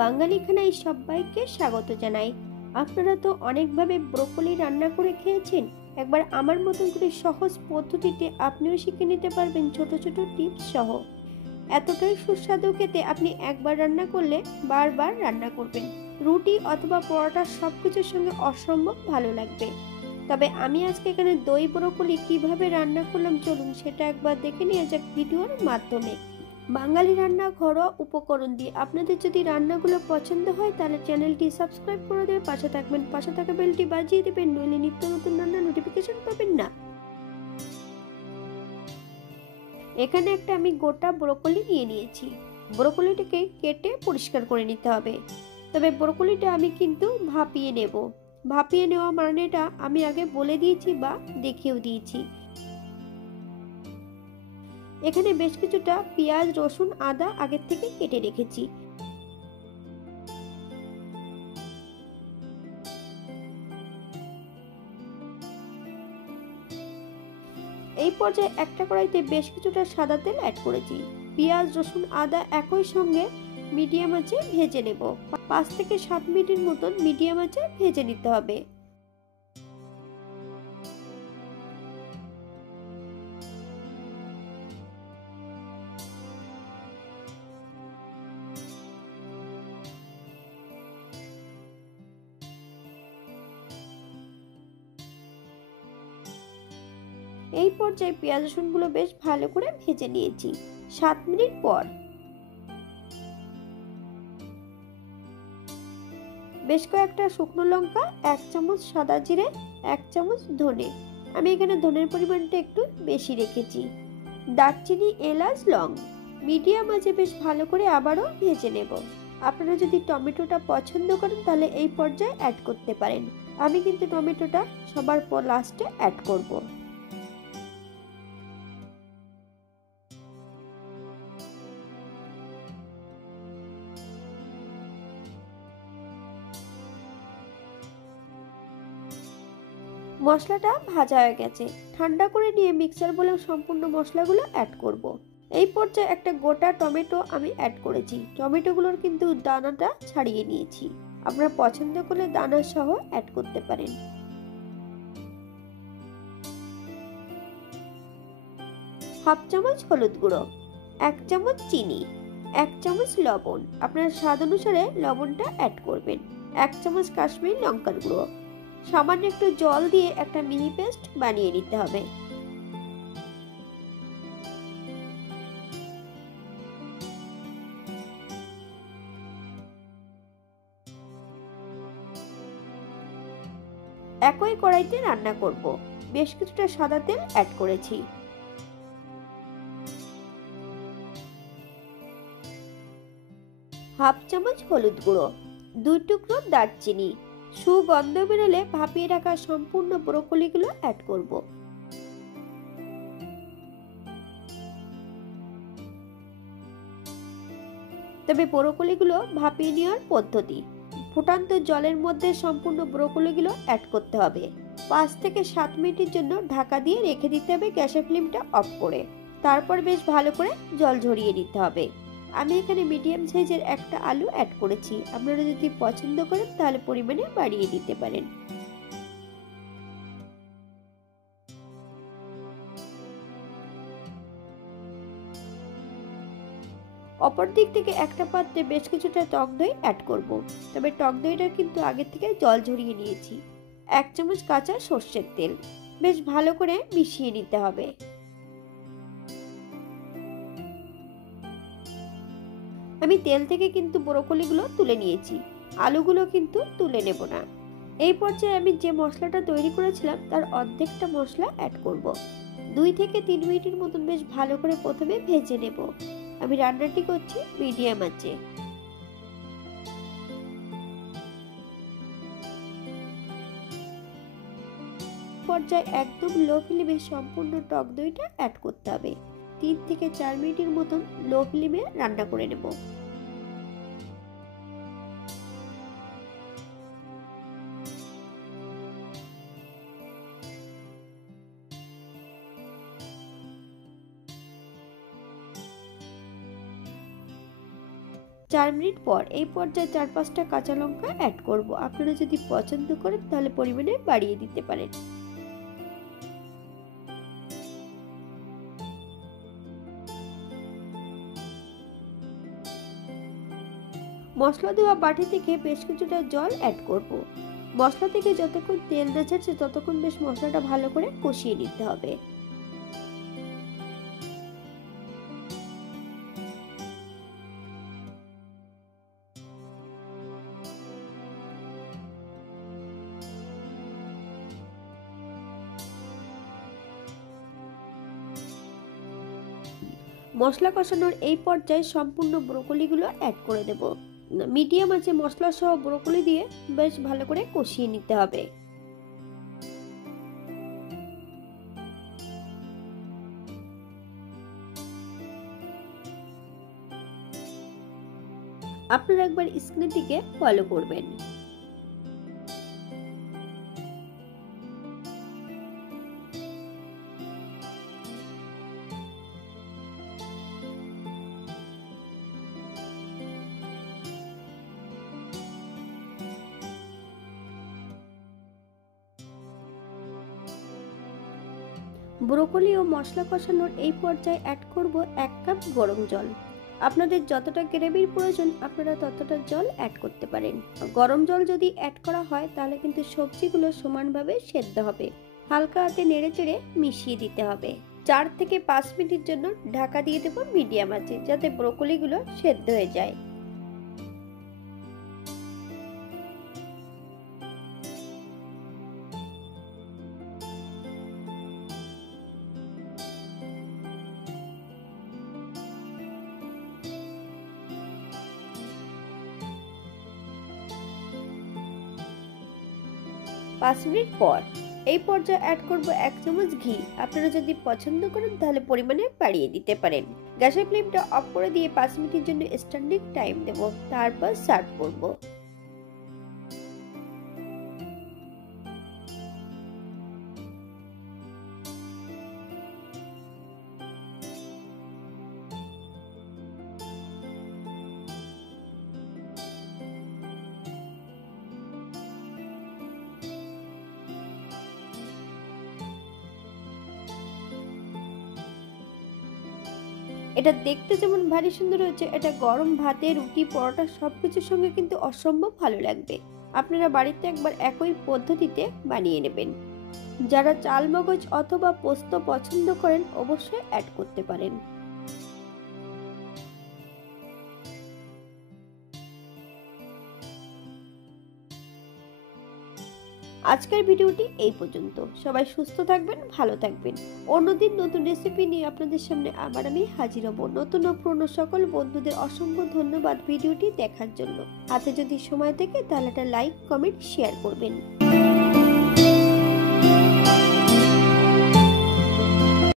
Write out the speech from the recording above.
বাঙালি খানায় সবাইকে স্বাগত জানাই। আপনারা তো অনেকভাবে ব্রোকলি রান্না করে খেয়েছেন। একবার আমার মতন করে সহজ পদ্ধতিতে আপনিও শিখে নিতে পারবেন ছোট ছোট টিপস সহ। এতটাই সুস্বাদু খেতে, আপনি একবার রান্না করলে বারবার রান্না করবেন। রুটি অথবা পরোটা সবকিছুর সঙ্গে অসম্ভব ভালো লাগবে। তবে আমি আজকে এখানে দই ব্রোকলি কিভাবে রান্না করলাম, চলুন সেটা একবার দেখে নিয়ে যাক ভিডিওর মাধ্যমে। বাঙালি রান্না ঘরোয়া উপকরণ দিয়ে। আপনাদের যদি রান্নাগুলো পছন্দ হয় তাহলে চ্যানেলটি সাবস্ক্রাইব করে দেবে, পাশে থাকবেন, পাশে থাকা বেলটি বাজিয়ে দেবেন, নইলে নিত্য নতুন রান্নার নোটিফিকেশন পাবেন না। এখানে একটা আমি গোটা ব্রোকলি নিয়ে নিয়েছি। ব্রোকলিটাকে কেটে পরিষ্কার করে নিতে হবে। তবে ব্রোকলিটা আমি কিন্তু ভাপিয়ে নেব। ভাপিয়ে নেওয়া মানেটা আমি আগে বলে দিয়েছি বা দেখিয়েও দিয়েছি। এখানে বেশ কিছুটা পেঁয়াজ, রসুন, আদা আগের থেকে কেটে রেখেছি। এই পর্যায়ে একটা কড়াইতে বেশ কিছুটা সাদা তেল অ্যাড করেছি। পেঁয়াজ, রসুন, আদা একই সঙ্গে মিডিয়াম আঁচে ভেজে নেব। 5 থেকে 7 মিনিটের মতন মিডিয়াম আঁচে ভেজে নিতে হবে। এই পর্যায়ে পেঁয়াজ রসুনগুলো বেশ ভালো করে ভেজে নিয়েছি। 7 মিনিট পর বেশ কয়েকটা শুকনো লঙ্কা, 1 চামচ সাদা জিরে, 1 চামচ ধনে, আমি এখানে ধনের পরিমাণটা একটু বেশি রেখেছি, দারচিনি, এলাচ, লং, মিডিয়াম আঁচে বেশ ভালো করে আবারও ভেজে নেব। আপনারা যদি টমেটোটা পছন্দ করেন তাহলে এই পর্যায়ে অ্যাড করতে পারেন। আমি কিন্তু টমেটোটা সবার পর লাস্টে অ্যাড করব। মশলাটা ভাজা হয়ে গেছে। ঠান্ডা করে নিয়ে মিক্সার বলে সম্পূর্ণ মশলাগুলো অ্যাড করব। এই পর্যায়ে একটা গোটা টমেটো আমি অ্যাড করেছি। টমেটোগুলোর কিন্তু দানাটা ছাড়িয়ে নিয়েছি। আপনারা পছন্দ করলে দানা সহ অ্যাড করতে পারেন। হাফ চামচ হলুদ গুঁড়ো, 1 চামচ চিনি, 1 চামচ লবণ, আপনার স্বাদ অনুসারে লবণটা অ্যাড করবেন, 1 চামচ কাশ্মীরি লঙ্কার গুঁড়ো, সামান্য একটু জল দিয়ে একটা মিহি পেস্ট বানিয়ে নিতে হবে। একই কড়াইতে রান্না করব। বেশ কিছুটা সাদা তেল অ্যাড করেছি। হাফ চামচ হলুদ গুঁড়ো, 2 টুকরো দারচিনি, সুগন্ধ বেরোলে ভাপিয়ে রাখা সম্পূর্ণ ব্রোকলিগুলো অ্যাড করব। তবে ব্রোকলিগুলো ভাপিয়ে নেওয়ার পদ্ধতি: ফুটান্ত জলের মধ্যে সম্পূর্ণ ব্রোকলিগুলো অ্যাড করতে হবে। 5 থেকে 7 মিনিটের জন্য ঢাকা দিয়ে রেখে দিতে হবে গ্যাসের ফ্লেমটা অফ করে। তারপর বেশ ভালো করে জল ঝরিয়ে নিতে হবে। আমি এখানে মিডিয়াম সাইজের একটা আলু অ্যাড করেছি। আপনারা যদি পছন্দ করেন তাহলে পরিমাণে বাড়িয়ে দিতে পারেন। অপর দিক থেকে একটা পাত্রে বেশ কিছুটা টক দই অ্যাড করব। তবে টক দইটা কিন্তু আগে থেকে জল ঝরিয়ে নিয়েছি। 1 চামচ কাঁচা সর্ষের তেল, বেশ ভালো করে মিশিয়ে নিতে হবে। আমি তেল থেকে কিন্তু ব্রোকলিগুলো তুলে নিয়েছি, আলুগুলো কিন্তু তুলে নেব না। এই পর্যায়ে আমি যে মশলাটা তৈরি করেছিলাম তার অর্ধেকটা মশলা অ্যাড করব। 2 থেকে 3 মিনিটের মতন বেশ ভালো করে প্রথমে ভেজে নেব। আমি রান্নাটি করছি মিডিয়াম আঁচে। পর্যায়ে একদম লো ফ্লেমে সম্পূর্ণ টক দইটা অ্যাড করতে হবে। 3 থেকে 4 মিনিটের মতন লো ফ্লেমে রান্না করে নেব। 4 মিনিট পর এই পর্যায়ে 4-5টা কাঁচা লঙ্কা অ্যাড করব। আপনারা যদি পছন্দ করেন তাহলে পরিমাণে বাড়িয়ে দিতে পারেন। মশলা দেওয়া বাটি থেকে বেশ কিছুটা জল অ্যাড করব। মশলা থেকে যতক্ষণ তেল না ছাড়ছে ততক্ষণ বেশ মশলাটা ভালো করে কষিয়ে নিতে হবে। মশলা কষানোর এই পর্যায়ে সম্পূর্ণ ব্রোকলিগুলো অ্যাড করে দেব। মিডিয়াম আঁচে মশলা সহ ব্রোকলি দিয়ে বেশ ভালো করে কষিয়ে নিতে হবে। আপনারা একবার স্ক্রিনের দিকে ফলো করবেন। ব্রোকলি ও মশলা কষানোর এই পর্যায়ে অ্যাড করব 1 কাপ গরম জল। আপনাদের যতটা গ্রেভির প্রয়োজন আপনারা ততটা জল অ্যাড করতে পারেন। গরম জল যদি অ্যাড করা হয় তাহলে কিন্তু সবজিগুলো সমানভাবে সেদ্ধ হবে। হালকা হাতে নেড়েচেড়ে মিশিয়ে দিতে হবে। 4 থেকে 5 মিনিটের জন্য ঢাকা দিয়ে দেব মিডিয়াম আঁচে, যাতে ব্রোকলিগুলো সেদ্ধ হয়ে যায়। পাঁচ মিনিট পর এই পর্যায়ে অ্যাড করব 1 চামচ ঘি। আপনারা যদি পছন্দ করেন তাহলে পরিমাণে বাড়িয়ে দিতে পারেন। গ্যাসের ফ্লেমটা অফ করে দিয়ে 5 মিনিটের জন্য স্ট্যান্ডিং টাইম দেব, তারপর সার্ভ করব। এটা দেখতে যেমন ভারী সুন্দর হয়েছে, এটা গরম ভাতে, রুটি, পরোটা সবকিছুর সঙ্গে কিন্তু অসম্ভব ভালো লাগবে। আপনারা বাড়িতে একবার একই পদ্ধতিতে বানিয়ে নেবেন। যারা চাল মগজ অথবা পোস্ত পছন্দ করেন অবশ্যই অ্যাড করতে পারেন। আজকের ভিডিওটি এই পর্যন্ত। সবাই সুস্থ থাকবেন, ভালো থাকবেন। অন্যদিন নতুন রেসিপি নিয়ে আপনাদের সামনে আবার আমি হাজির হব। নতুন ও পুরনো সকল বন্ধুদের অসংখ্য ধন্যবাদ ভিডিওটি দেখার জন্য। হাতে যদি সময় থাকে তাহলে একটা লাইক, কমেন্ট, শেয়ার করবেন।